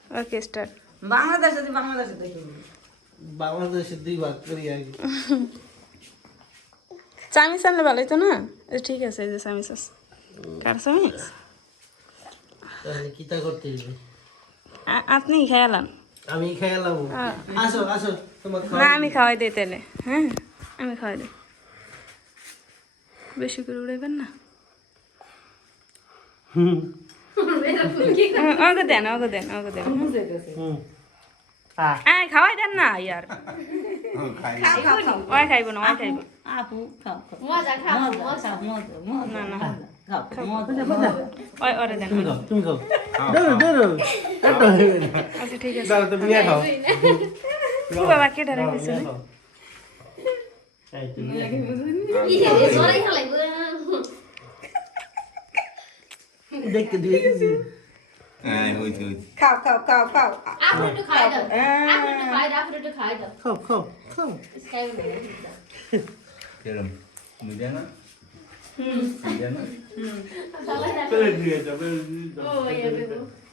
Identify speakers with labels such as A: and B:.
A: Okay start.
B: বাংলাদেশে দেখি
C: বাংলাদেশে 2 ভাগ করি আগে।
A: চামিচ আনলে ভালোই তো না? ঠিক আছে, এই যে চামিচ আছে। কার চামিচ?
C: তাহলে কিতা করতে হবে?
A: আপনি খেয়ালাম।
C: আমি খাইলাম। আসো আসো তোমার
A: না আমি খাওয়াই দিই তাহলে। হ্যাঁ আমি খাওয়াই দিই। বেশি করে উড়াইবেন না। ওকে দেন ওকে দেন ওকে দেন। খাওয়াই দেন না ইয়ার। ওই খাইব না ওই খাইব।
B: আপু খাও
D: মজা খাও
A: না না
B: মজা
A: ওই ওরে দেন।
C: তুমি খাও ধরো ধরো এটা হইবে না।
A: আচ্ছা ঠিক আছে।
C: দাও তুমি খাও।
A: ও বাবা কেটে রেখেছে।
C: এই তুমি
D: সরাই খেলাই
C: দেখতে দিয়েছি।
E: হইছে
B: খাও খাও খাও খাও
D: আপনি একটু খাই দাও আপনি একটু খাই দাও
C: খাও খাও খাও।
D: খাই
E: কেরম মিডিয়ানা মিডিয়ানা
D: দাও
C: পেলে দিয়ে যাবে।
D: ও ইয়ে বেবু